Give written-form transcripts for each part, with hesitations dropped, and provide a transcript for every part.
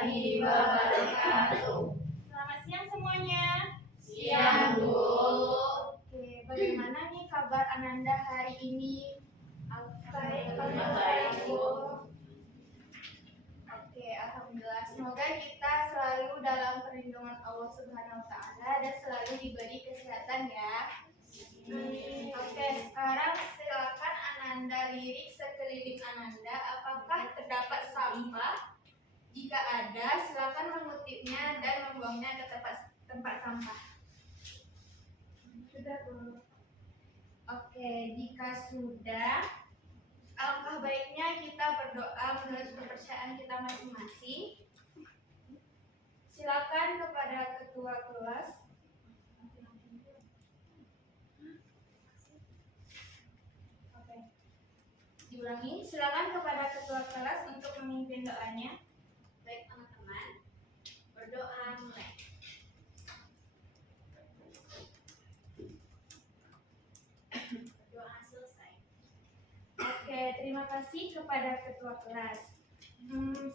warahmatullahi wabarakatuh. Selamat siang semuanya. Siang, Bu. Oke, bagaimana nih kabar Ananda hari ini? Baik, Bu. Oke, alhamdulillah. Semoga kita selalu dalam perlindungan Allah Subhanahu wa taala dan selalu diberi kesehatan ya. Oke, sekarang silakan Ananda lirik sekeliling Ananda. Apakah terdapat sampah? Jika ada, silakan mengutipnya dan membuangnya ke tempat sampah. Sudah, Bu. Oke, jika sudah, alangkah baiknya kita berdoa menurut kepercayaan kita masing-masing. Silakan kepada ketua kelas. Oke. Diulangi, silakan kepada ketua kelas untuk memimpin doanya. Baik teman-teman, berdoa mulai. Berdoa selesai. Oke, terima kasih kepada ketua kelas.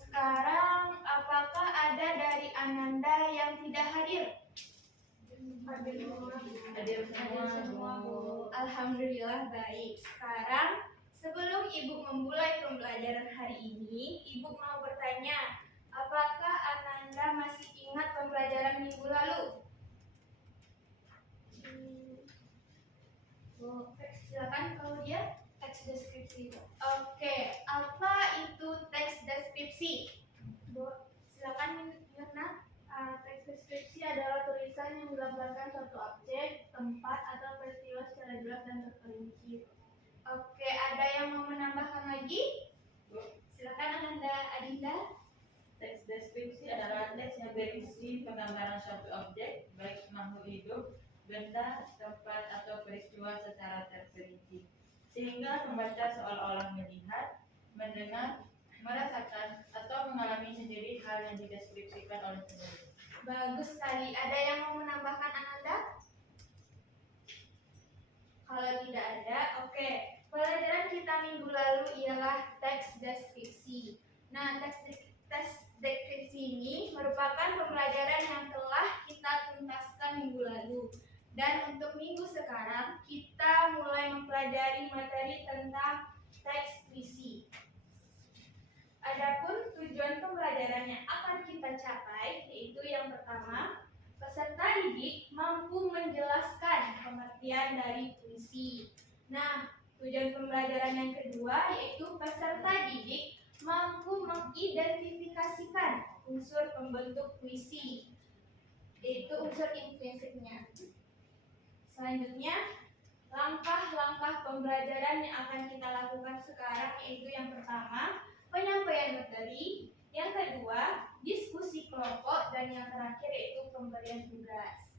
Sekarang apakah ada dari Ananda yang tidak hadir? Hadir semua, Bu. Alhamdulillah baik. Sekarang sebelum Ibu memulai pembelajaran hari ini, Ibu mau bertanya, apakah Ananda masih ingat pembelajaran minggu lalu? Silakan Claudia, teks deskripsi. Oke, apa itu teks deskripsi? Bu, silakan Mirna. Teks deskripsi adalah tulisan yang menggambarkan suatu objek, tempat, atau peristiwa secara jelas dan terperinci. Oke, ada yang mau menambahkan lagi? Silakan Ananda Adinda. Teks deskripsi adalah teks yang berisi penggambaran suatu objek, baik makhluk hidup, benda, tempat, atau peristiwa secara terperinci, sehingga pembaca seolah-olah melihat, mendengar, merasakan, atau mengalami sendiri hal yang dideskripsikan oleh penulis. Bagus sekali. Ada yang mau menambahkan Ananda? Kalau tidak ada, oke. Pelajaran kita minggu lalu ialah teks deskripsi. Nah, teks deskripsi ini merupakan pembelajaran yang telah kita tuntaskan minggu lalu. Dan untuk minggu sekarang, kita mulai mempelajari materi tentang teks puisi. Adapun tujuan pembelajaran yang akan kita capai yaitu yang pertama, peserta didik mampu menjelaskan pengertian dari puisi. Nah, tujuan pembelajaran yang kedua yaitu peserta didik mampu mengidentifikasikan unsur pembentuk puisi, yaitu unsur intrinsiknya. Selanjutnya, langkah-langkah pembelajaran yang akan kita lakukan sekarang yaitu yang pertama, penyampaian materi, yang kedua, diskusi kelompok, dan yang terakhir yaitu pemberian tugas.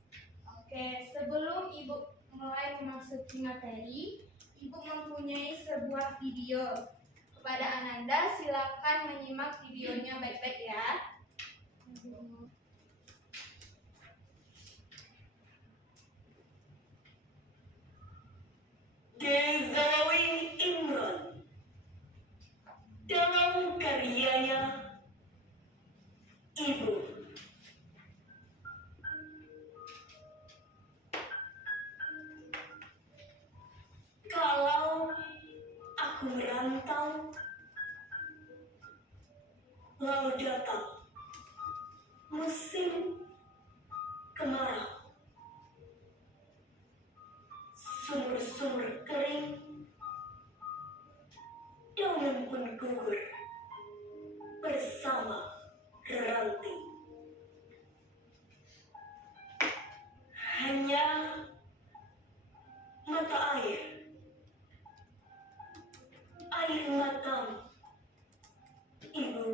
Oke, sebelum Ibu mulai memasuki materi, Ibu mempunyai sebuah video. Kepada Ananda, silakan menyimak videonya baik-baik ya. Ghazali Imran dalam karyanya Ibu. Kalau aku merantau, lalu datang musim kemarau, sumur-sumur kering, daun pun gugur bersama ranting. Hanya mata air matamu, Ibu,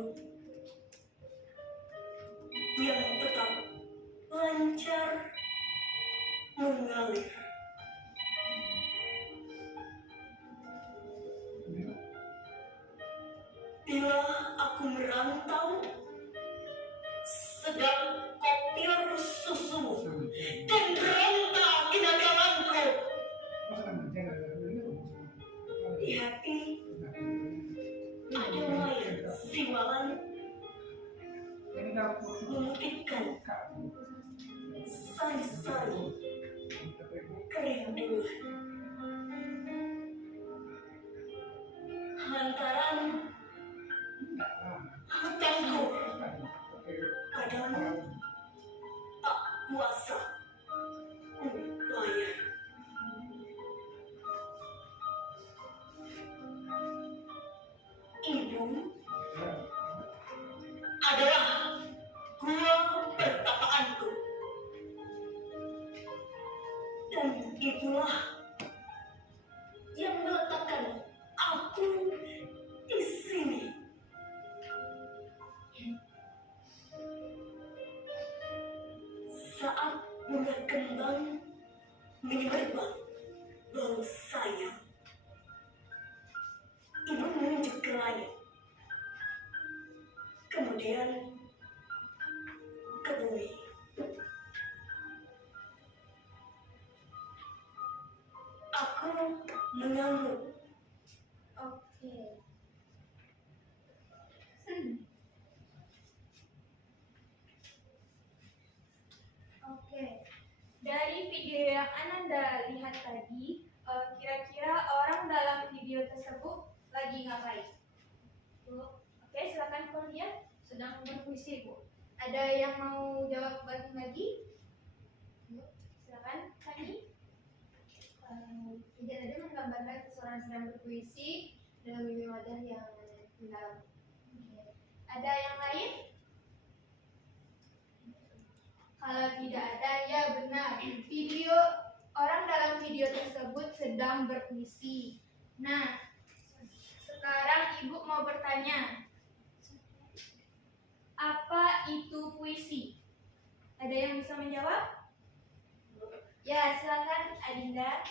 yang tetap lancar mengalir. Bila aku merantau, sedang kopior susu dan ronta kenakalanku. Di hati ada main siwalan memutihkan sari-sari kerinduan. Lantaran hutangku padamu tak kuasa kubayar. Ibu adalah gua pertapaanku, dan itulah yang meletakkan aku di sini. Saat bunga kembang menyerbang bau sayang, ibu menunjuk ke langit, kemudian ke bumi. Aku mengangguk. Oke. Oke. Dari video yang Ananda lihat tadi, kira-kira orang dalam video tersebut lagi ngapain? Bu, oke, silakan Claudia. Sedang berpuisi, Bu. Ada yang mau jawab lagi? Yuk, silakan Kani. Tidak ada menggambarkan seseorang sedang berpuisi dalam dunia wadah yang mendalam. Ada yang lain? Kalau tidak ada, ya benar. Orang dalam video tersebut sedang berpuisi. Nah, sekarang Ibu mau bertanya, apa itu puisi? Ada yang bisa menjawab? Ya, silakan Adinda.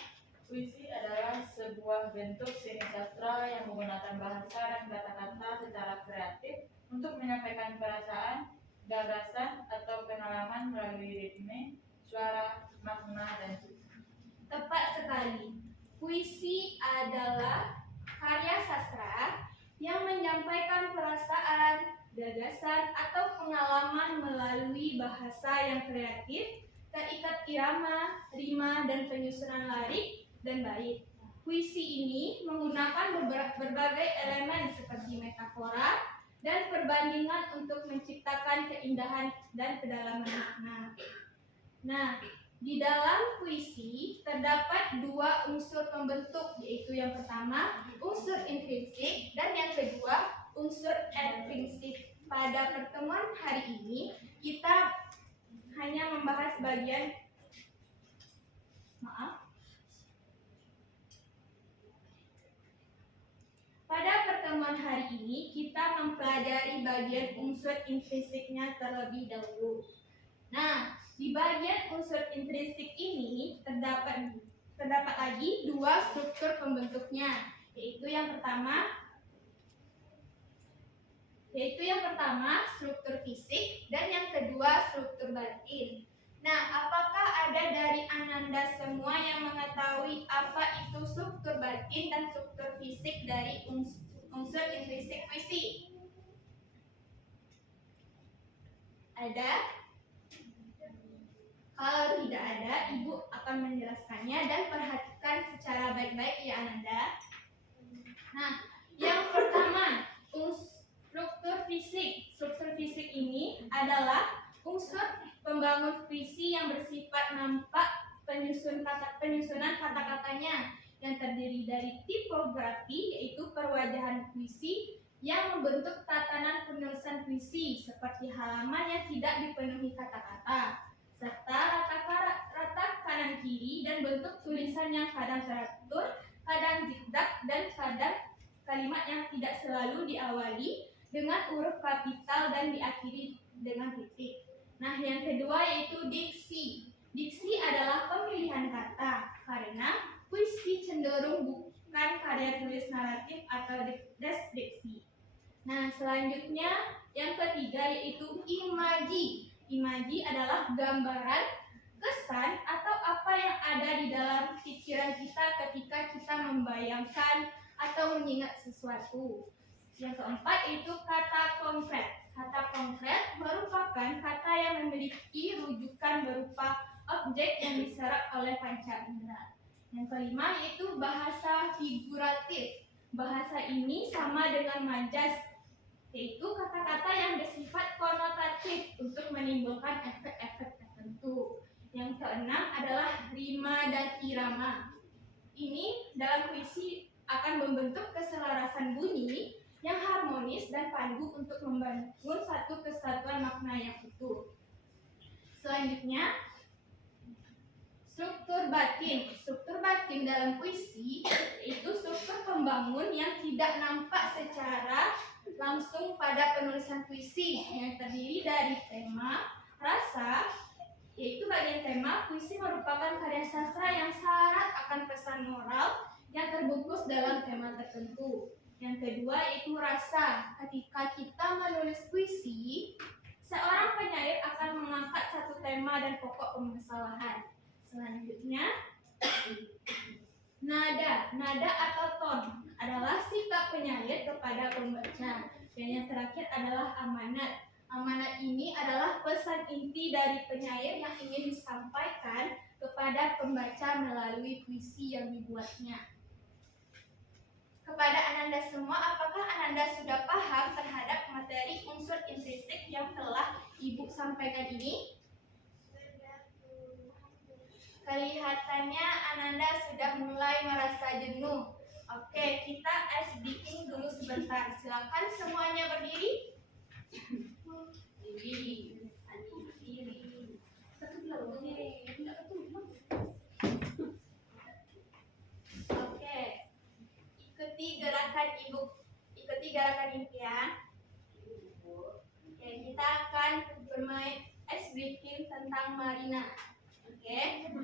Puisi adalah sebuah bentuk seni sastra yang menggunakan bahasa dan kata-kata secara kreatif untuk menyampaikan perasaan, gagasan, atau pengalaman melalui ritme, suara, makna, dan cipta. Tepat sekali. Puisi adalah karya sastra yang menyampaikan perasaan, gagasan, atau pengalaman melalui bahasa yang kreatif, terikat irama, rima, dan penyusunan lirik dan bait. Puisi ini menggunakan berbagai elemen seperti metafora dan perbandingan untuk menciptakan keindahan dan kedalaman makna. Nah, di dalam puisi terdapat dua unsur pembentuk, yaitu yang pertama unsur intrinsik dan yang kedua unsur ekstrinsik. Pada pertemuan hari ini kita hanya membahas Pada pertemuan hari ini kita mempelajari bagian unsur intrinsiknya terlebih dahulu. Nah, di bagian unsur intrinsik ini terdapat lagi dua struktur pembentuknya, yaitu yang pertama struktur fisik dan yang kedua struktur batin. Nah, apakah ada dari Ananda semua yang mengetahui apa itu struktur batin dan struktur fisik dari unsur intrinsik puisi? Ada? Kalau tidak ada, Ibu akan menjelaskannya dan perhatikan secara baik-baik ya Ananda. Nah, yang pertama, struktur fisik. Struktur fisik ini adalah unsur pembangun puisi yang bersifat nampak penyusunan kata-katanya yang terdiri dari tipografi, yaitu perwajahan puisi yang membentuk tatanan penulisan puisi seperti halaman yang tidak dipenuhi kata-kata, serta rata kanan kiri dan bentuk tulisan yang kadang teratur, kadang zigzag, dan kadang kalimat yang tidak selalu diawali dengan huruf kapital dan diakhiri dengan titik. Nah, yang kedua yaitu diksi. Diksi adalah pemilihan kata karena puisi cenderung bukan karya tulis naratif atau deskripsi. Nah, selanjutnya yang ketiga yaitu imaji. Imaji adalah gambaran, kesan, atau apa yang ada di dalam pikiran kita ketika kita membayangkan atau mengingat sesuatu. Yang keempat itu kata konkret. Kata konkret merupakan objek yang diserap oleh panca indera. Yang kelima yaitu bahasa figuratif. Bahasa ini sama dengan majas, yaitu kata-kata yang bersifat konotatif untuk menimbulkan efek-efek tertentu. Yang keenam adalah rima dan irama. Ini dalam puisi akan membentuk keselarasan bunyi yang harmonis dan pandu untuk membangun satu kesatuan makna yang utuh. Selanjutnya, struktur batin. Struktur batin dalam puisi yaitu struktur pembangun yang tidak nampak secara langsung pada penulisan puisi, yang terdiri dari tema, rasa, yaitu bagian tema. Puisi merupakan karya sastra yang syarat akan pesan moral yang terbungkus dalam tema tertentu. Yang kedua yaitu rasa. Ketika kita menulis puisi, seorang penyair akan mengangkat satu tema dan pokok permasalahan. Selanjutnya, nada. Nada atau ton adalah sikap penyair kepada pembaca. Dan yang terakhir adalah amanat. Amanat ini adalah pesan inti dari penyair yang ingin disampaikan kepada pembaca melalui puisi yang dibuatnya. Kepada Ananda semua, apakah Ananda sudah paham terhadap materi unsur intrinsik yang telah Ibu sampaikan ini? Kelihatannya Ananda sudah mulai merasa jenuh. Oke, kita ice breaking dulu sebentar. Silakan semuanya berdiri. Oke, ikuti gerakan Ibu. Ikuti gerakan impian. Oke, kita akan bermain ice breaking tentang Marina. Oke. 1,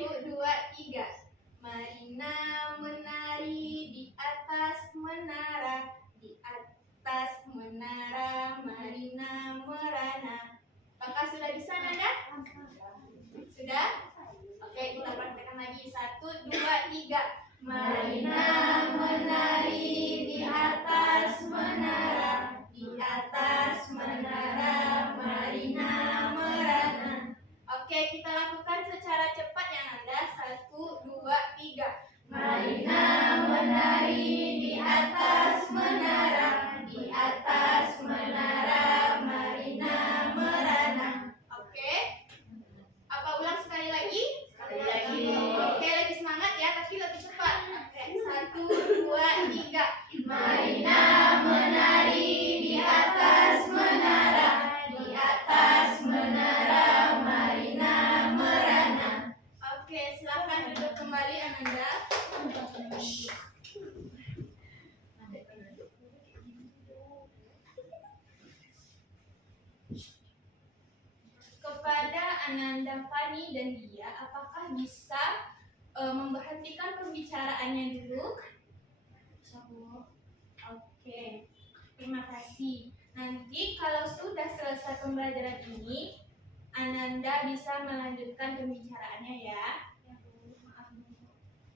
2, 3. Marina menari di atas menara, di atas menara Marina merana. Apakah sudah bisa Nanda? Sudah? Oke, kita praktekkan lagi. 1, 2, 3. Marina menari di atas menara, di atas menara Marina merana. Oke, kita lakukan secara cepat ya Nanda. 1, 2, 3. Marina menari di atas menara, di atas menara Marina merana. Oke. Apa ulang sekali lagi? Sekali lagi. Oke, lebih semangat ya, tapi lebih cepat. Oke, 1, 2, 3. Marina menari di atas menara, di atas menara Marina merana. Oke, silakan duduk kembali Ananda. Kepada Ananda, Fani, dan Dia, apakah bisa memberhentikan pembicaraannya dulu? Oke, terima kasih. Nanti kalau sudah selesai pembelajaran ini, Ananda bisa melanjutkan pembicaraannya ya.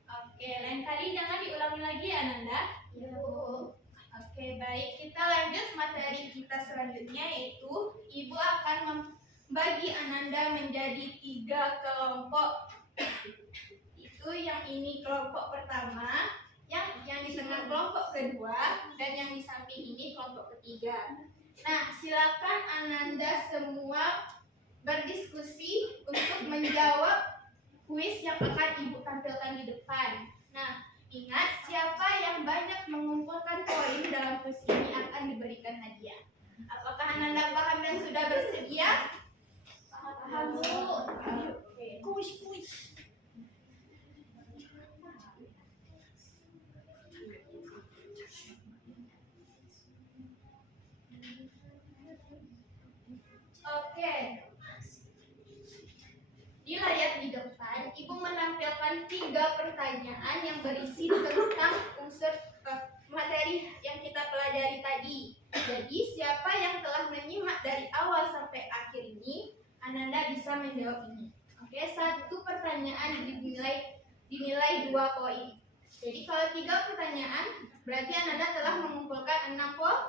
Oke, lain kali jangan diulangi lagi Ananda. Ya, Bu. Oke, baik. Kita lanjut materi kita selanjutnya, yaitu Ibu akan membagi Ananda menjadi 3 kelompok. Itu yang ini kelompok pertama, yang di tengah kelompok kedua, dan yang di samping ini kelompok ketiga. Nah, silakan Ananda semua berdiskusi untuk menjawab kuis yang akan Ibu tampilkan di depan. Nah, ingat, siapa yang banyak mengumpulkan poin dalam kuis ini akan diberikan hadiah. Apakah Ananda paham dan sudah bersedia? Paham, Bu. Oke. Kuis. Oke. Di layar di depan, Ibu menampilkan 3 pertanyaan yang berisi tentang unsur materi yang kita pelajari tadi. Jadi, siapa yang telah menyimak dari awal sampai akhir ini, Ananda bisa menjawab ini. Oke, 1 pertanyaan dinilai 2 poin. Jadi, kalau 3 pertanyaan, berarti Ananda telah mengumpulkan 6 poin.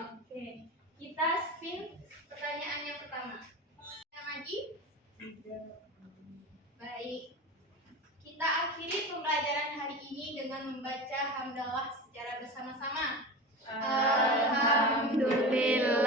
Oke, kita spin pertanyaan Baik, kita akhiri pembelajaran hari ini dengan membaca hamdalah secara bersama-sama. Alhamdulillah.